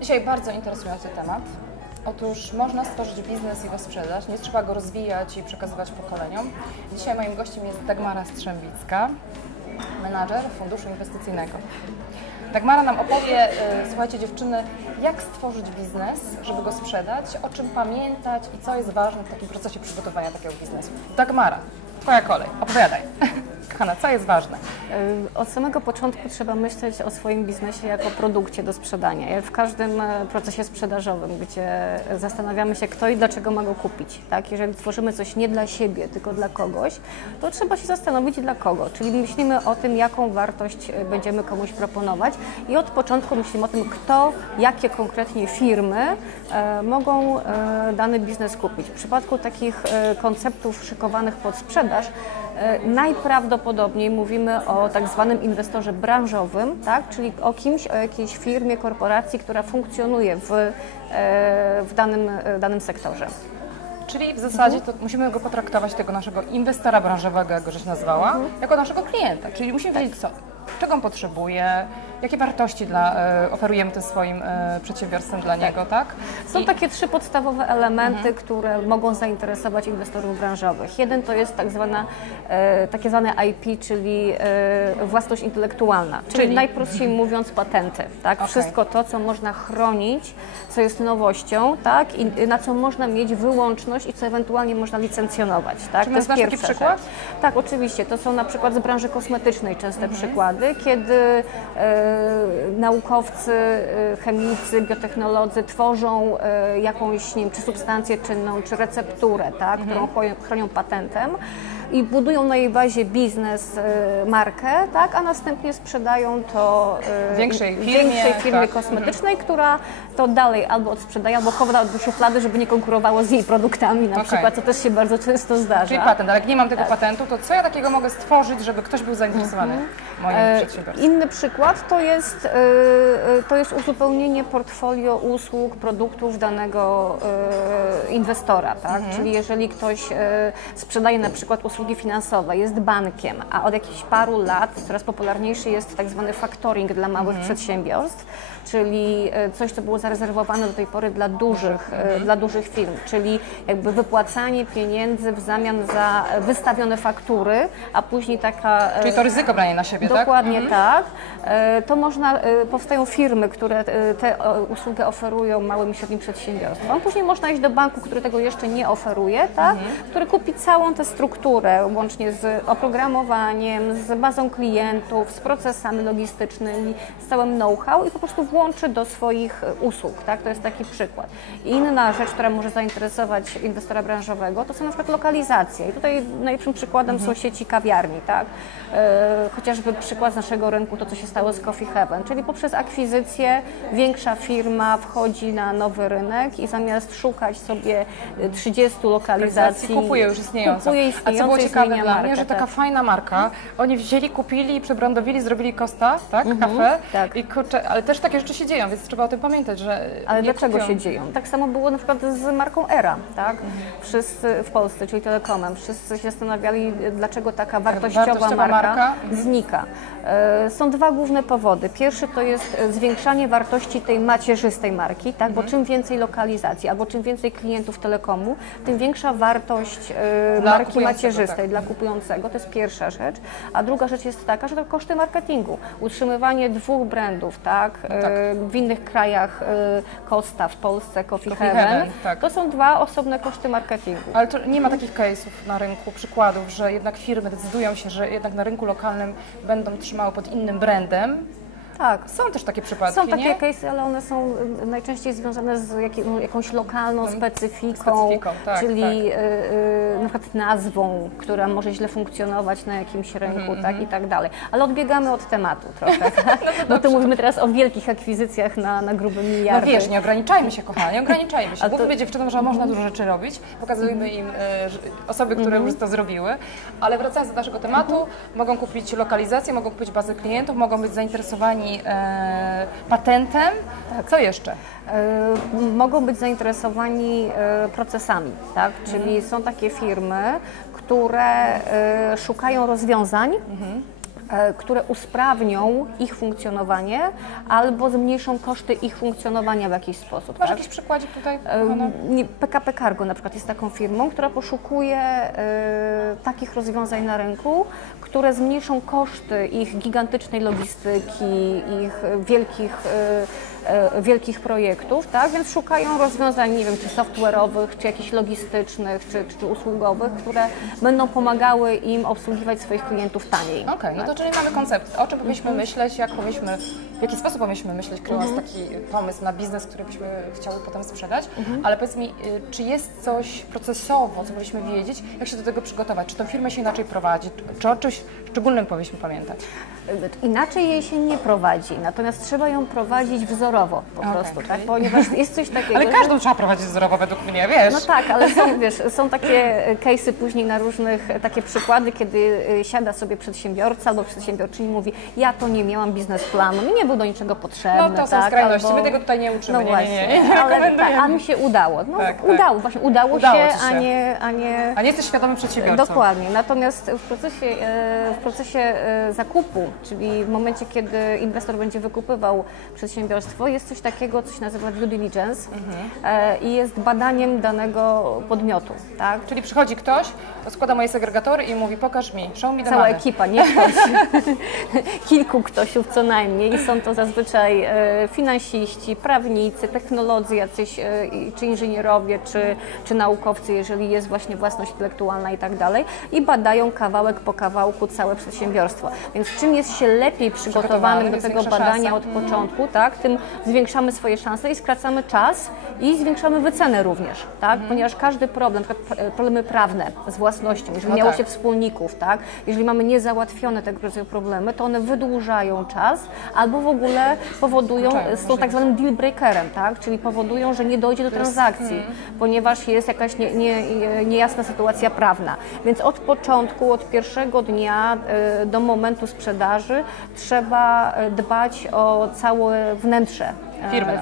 Dzisiaj bardzo interesujący temat. Otóż można stworzyć biznes i go sprzedać, nie trzeba go rozwijać i przekazywać pokoleniom. Dzisiaj moim gościem jest Dagmara Strzembicka, menadżer funduszu inwestycyjnego. Dagmara nam opowie, słuchajcie dziewczyny, jak stworzyć biznes, żeby go sprzedać, o czym pamiętać i co jest ważne w takim procesie przygotowania takiego biznesu. Dagmara, twoja kolej, opowiadaj. Kochana, co jest ważne? Od samego początku trzeba myśleć o swoim biznesie jako produkcie do sprzedania. Jak w każdym procesie sprzedażowym, gdzie zastanawiamy się, kto i dlaczego ma go kupić. Tak? Jeżeli tworzymy coś nie dla siebie, tylko dla kogoś, to trzeba się zastanowić dla kogo. Czyli myślimy o tym, jaką wartość będziemy komuś proponować i od początku myślimy o tym, kto, jakie konkretnie firmy mogą dany biznes kupić. W przypadku takich konceptów szykowanych pod sprzedaż, najprawdopodobniej mówimy o tak zwanym inwestorze branżowym, tak? Czyli o kimś, o jakiejś firmie, korporacji, która funkcjonuje w danym sektorze. Czyli w zasadzie to musimy go potraktować, tego naszego inwestora branżowego, jak go żeś nazwała, jako naszego klienta. Czyli musimy wiedzieć, czego on potrzebuje, jakie wartości oferujemy tym swoim przedsiębiorstwem dla niego, tak? Są takie trzy podstawowe elementy, które mogą zainteresować inwestorów branżowych. Jeden to jest takie zwane IP, czyli własność intelektualna, czyli najprościej mówiąc patenty, tak? Okay. Wszystko to, co można chronić, co jest nowością, tak? I na co można mieć wyłączność i co ewentualnie można licencjonować, tak? Czy to jest taki przykład? Rzecz. Tak, oczywiście. To są na przykład z branży kosmetycznej częste przykłady, kiedy naukowcy, chemicy, biotechnolodzy tworzą jakąś, nie wiem, czy substancję czynną, czy recepturę, tak, którą chronią patentem i budują na jej bazie biznes, markę, tak, a następnie sprzedają to większej firmie kosmetycznej, która to dalej albo odsprzedaje, albo chowa do szuflady, żeby nie konkurowało z jej produktami na przykład, co też się bardzo często zdarza. Czyli patent, ale jak nie mam tego patentu, to co ja takiego mogę stworzyć, żeby ktoś był zainteresowany moim przedsiębiorstwem? Inny przykład to jest uzupełnienie portfolio usług, produktów danego inwestora, tak? Czyli jeżeli ktoś sprzedaje na przykład usługi finansowe, jest bankiem, a od jakichś paru lat coraz popularniejszy jest tak zwany factoring dla małych przedsiębiorstw, czyli coś, co było zarezerwowane do tej pory dla dużych firm, czyli jakby wypłacanie pieniędzy w zamian za wystawione faktury, a później taka... Czyli to ryzyko branie na siebie, dokładnie tak? To powstają firmy, które tę usługę oferują małym i średnim przedsiębiorstwom. Później można iść do banku, który tego jeszcze nie oferuje, tak? Który kupi całą tę strukturę, łącznie z oprogramowaniem, z bazą klientów, z procesami logistycznymi, z całym know-how i po prostu włączy do swoich usług, tak? To jest taki przykład. Inna rzecz, która może zainteresować inwestora branżowego, to są na przykład lokalizacje. I tutaj najlepszym przykładem są sieci kawiarni, tak? Chociażby przykład z naszego rynku, to co się stało z Coffee Heaven, czyli poprzez akwizycję większa firma wchodzi na nowy rynek i zamiast szukać sobie 30 lokalizacji, kupuje już istniejącą. A co było ciekawe dla mnie, że taka fajna marka, oni wzięli, kupili, przebrandowili, zrobili Costa, tak? Kafe. Tak. I kurczę, ale też takie rzeczy się dzieją, więc trzeba o tym pamiętać, że ale dlaczego się dzieją? Tak samo było na przykład z marką Era, tak? Wszyscy w Polsce, czyli Telekomem, wszyscy się zastanawiali, dlaczego taka wartościowa marka znika. Są dwa główne powody. Pierwszy to jest zwiększanie wartości tej macierzystej marki, tak? Bo czym więcej lokalizacji albo czym więcej klientów Telekomu, tym większa wartość marki macierzystej dla kupującego. To jest pierwsza rzecz. A druga rzecz jest taka, że to koszty marketingu. Utrzymywanie dwóch brandów, tak? W innych krajach Costa, w Polsce Coffee Heaven. To są dwa osobne koszty marketingu. Ale to nie ma takich case'ów na rynku, przykładów, że jednak firmy decydują się, że jednak na rynku lokalnym będą trzymały pod innym brandem. Tak. Są też takie przypadki, są takie case'y, ale one są najczęściej związane z jakąś lokalną specyfiką, czyli na przykład nazwą, która może źle funkcjonować na jakimś rynku, tak, i tak dalej. Ale odbiegamy od tematu trochę, tak? Bo tu mówimy teraz o wielkich akwizycjach na grube miliardy. No wiesz, nie ograniczajmy się, kochani, nie ograniczajmy się. Mówmy dziewczynom, że można dużo rzeczy robić, pokazujmy im osoby, które już to zrobiły, ale wracając do naszego tematu, mogą kupić lokalizację, mogą kupić bazę klientów, mogą być zainteresowani patentem. Co jeszcze? Mogą być zainteresowani procesami, tak? Czyli są takie firmy, które szukają rozwiązań które usprawnią ich funkcjonowanie albo zmniejszą koszty ich funkcjonowania w jakiś sposób. Masz tak? jakiś przykładzik tutaj? PKP Cargo na przykład jest taką firmą, która poszukuje takich rozwiązań na rynku, które zmniejszą koszty ich gigantycznej logistyki, ich wielkich projektów, tak? Więc szukają rozwiązań, nie wiem, czy software'owych, czy jakichś logistycznych, czy usługowych, które będą pomagały im obsługiwać swoich klientów taniej. Okej, no to czyli mamy koncept. O czym powinniśmy myśleć, w jaki sposób powinniśmy myśleć, kryjąc taki pomysł na biznes, który byśmy chciały potem sprzedać, ale powiedz mi, czy jest coś procesowo, co powinniśmy wiedzieć, jak się do tego przygotować, czy tą firmę się inaczej prowadzi, czy o czymś szczególnym powinniśmy pamiętać? Inaczej jej się nie prowadzi, natomiast trzeba ją prowadzić wzorowo po prostu, tak? Ponieważ jest coś takiego. Ale każdą trzeba prowadzić wzorowo według mnie, wiesz? No tak, ale są takie case'y później na różnych, takie przykłady, kiedy siada sobie przedsiębiorca albo przedsiębiorczyni i mówi, ja to nie miałam biznesplanu, mi nie był do niczego potrzebny. No to są skrajności, my tego tutaj nie uczymy, no właśnie, ale tak, a mi się udało. No, udało się, a nie jesteś świadomym przedsiębiorcą. Dokładnie, natomiast w procesie zakupu, czyli w momencie, kiedy inwestor będzie wykupywał przedsiębiorstwo, jest coś takiego, co się nazywa due diligence i jest badaniem danego podmiotu. Tak? Czyli przychodzi ktoś, składa moje segregatory i mówi, pokaż mi, show me the Cała money. ekipa, nie ktoś, kilku ktośów co najmniej. I są to zazwyczaj finansiści, prawnicy, technolodzy jacyś, czy inżynierowie, czy naukowcy, jeżeli jest właśnie własność intelektualna i tak dalej. I badają kawałek po kawałku całe przedsiębiorstwo. Więc czym jest się lepiej przygotowanym do tego badania od początku, tak, tym zwiększamy swoje szanse i skracamy czas i zwiększamy wycenę również, tak, ponieważ każdy problem, na przykład problemy prawne z własnością, jeżeli miało się wspólników, tak, jeżeli mamy niezałatwione tego rodzaju problemy, to one wydłużają czas albo w ogóle powodują, są tak zwanym deal breakerem, tak, czyli powodują, że nie dojdzie do transakcji, ponieważ jest jakaś niejasna sytuacja prawna. Więc od początku, od pierwszego dnia do momentu sprzedaży trzeba dbać o całe wnętrze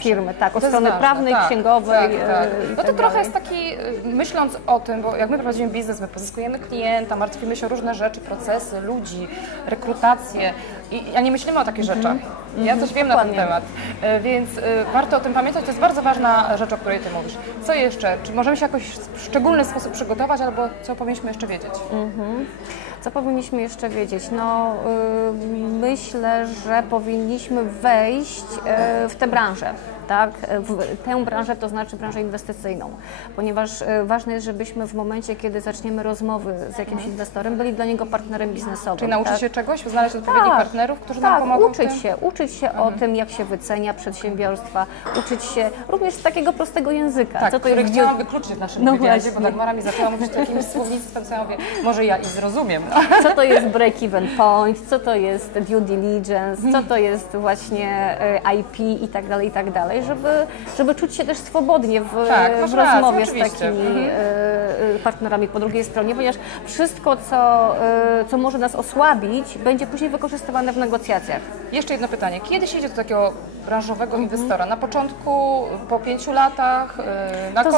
firmy, tak, od strony prawnej, księgowej. Tak. No to trochę jest taki, myśląc o tym, bo jak my prowadzimy biznes, my pozyskujemy klienta, martwimy się o różne rzeczy, procesy, ludzi, rekrutację a nie myślimy o takich rzeczach. Ja coś wiem na ten temat, więc warto o tym pamiętać, to jest bardzo ważna rzecz, o której Ty mówisz. Co jeszcze? Czy możemy się jakoś w szczególny sposób przygotować, albo co powinniśmy jeszcze wiedzieć? Co powinniśmy jeszcze wiedzieć? No, myślę, że powinniśmy wejść w tę branżę. Tak, w tę branżę, to znaczy branżę inwestycyjną, ponieważ ważne jest, żebyśmy w momencie, kiedy zaczniemy rozmowy z jakimś inwestorem, byli dla niego partnerem biznesowym. Czyli nauczyć się czegoś, znaleźć odpowiednich partnerów, którzy nam pomogą? Uczyć się o tym, jak się wycenia przedsiębiorstwa, uczyć się również z takiego prostego języka. Tak, który chciałam wykluczyć w naszym wywiadzie, bo Dagmara mi zaczęła mówić jakimś słownictwem, co ja mówię, może ja i zrozumiem. Co to jest break-even point, co to jest due diligence, co to jest właśnie IP i tak dalej, żeby czuć się też swobodnie w rozmowie z takimi partnerami po drugiej stronie, ponieważ wszystko, co może nas osłabić, będzie później wykorzystywane w negocjacjach. Jeszcze jedno pytanie. Kiedy się idzie do takiego branżowego inwestora? Na początku, po 5 latach, na końcu?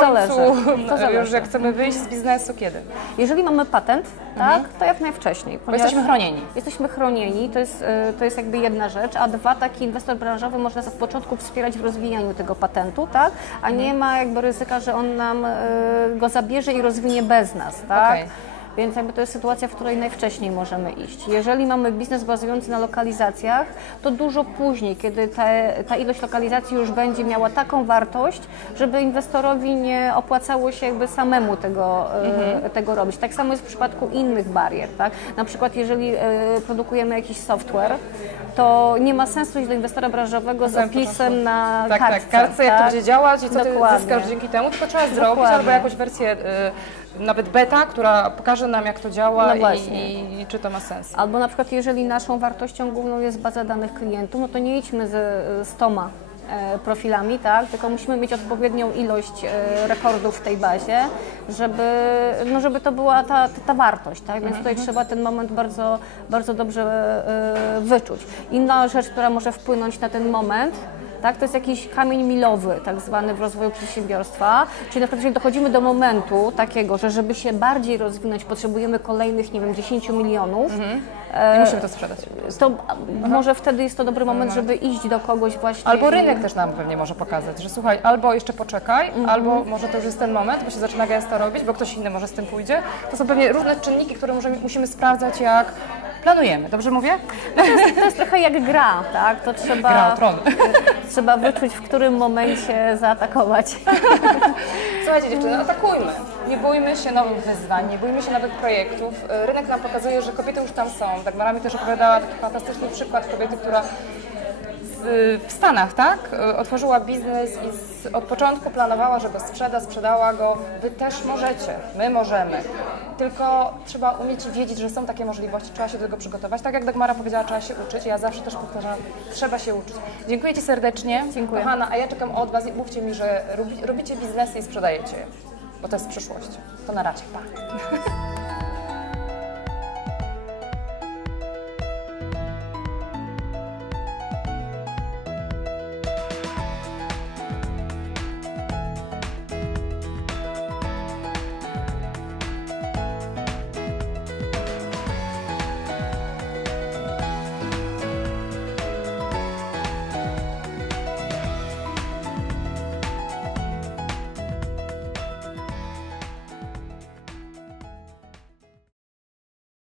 Zależy. Już jak chcemy wyjść z biznesu, kiedy? Jeżeli mamy patent, tak, to jak najwcześniej. Bo jesteśmy chronieni. Jesteśmy chronieni, to jest jakby jedna rzecz, a dwa, taki inwestor branżowy może nas od początku wspierać w rozwijaniu tego patentu, tak, a nie ma jakby ryzyka, że on nam go zabierze i rozwinie bez nas, tak. Więc jakby to jest sytuacja, w której najwcześniej możemy iść. Jeżeli mamy biznes bazujący na lokalizacjach, to dużo później, kiedy ta ilość lokalizacji już będzie miała taką wartość, żeby inwestorowi nie opłacało się jakby samemu tego robić. Tak samo jest w przypadku innych barier. Tak? Na przykład jeżeli produkujemy jakiś software, to nie ma sensu iść do inwestora branżowego z opisem na kartce, jak to będzie działać i co Ty zyskasz dzięki temu, tylko trzeba zrobić albo jakąś wersję nawet beta, która pokaże nam, jak to działa i czy to ma sens. Albo na przykład jeżeli naszą wartością główną jest baza danych klientów, no to nie idźmy z 100 profilami, tak? Tylko musimy mieć odpowiednią ilość rekordów w tej bazie, żeby to była ta wartość, tak? Więc tutaj trzeba ten moment bardzo, bardzo dobrze wyczuć. Inna rzecz, która może wpłynąć na ten moment, tak, to jest jakiś kamień milowy, tak zwany w rozwoju przedsiębiorstwa, czyli na przykład jeżeli dochodzimy do momentu takiego, że żeby się bardziej rozwinąć potrzebujemy kolejnych, nie wiem, 10 milionów, I musimy to sprzedać. To może wtedy jest to dobry moment, żeby iść do kogoś właśnie. Albo rynek też nam pewnie może pokazać, że słuchaj, albo jeszcze poczekaj, albo może to już jest ten moment, bo się zaczyna gęsto robić, bo ktoś inny może z tym pójdzie. To są pewnie różne czynniki, które musimy sprawdzać, jak planujemy. Dobrze mówię? To jest trochę jak gra, tak? To Gra o tron. trzeba wyczuć, w którym momencie zaatakować. Słuchajcie dziewczyny, atakujmy. Nie bójmy się nowych wyzwań, nie bójmy się nowych projektów. Rynek nam pokazuje, że kobiety już tam są. Dagmara mi też opowiadała taki fantastyczny przykład kobiety, która w Stanach, tak? Otworzyła biznes i od początku planowała, że go sprzedała go. Wy też możecie, my możemy. Tylko trzeba umieć wiedzieć, że są takie możliwości, trzeba się do tego przygotować. Tak jak Dagmara powiedziała, trzeba się uczyć. Ja zawsze też powtarzam, trzeba się uczyć. Dziękuję Ci serdecznie. Dziękuję. Kochana, a ja czekam od Was i mówcie mi, że robicie biznesy i sprzedajecie je, bo to jest przyszłość. To na razie, pa.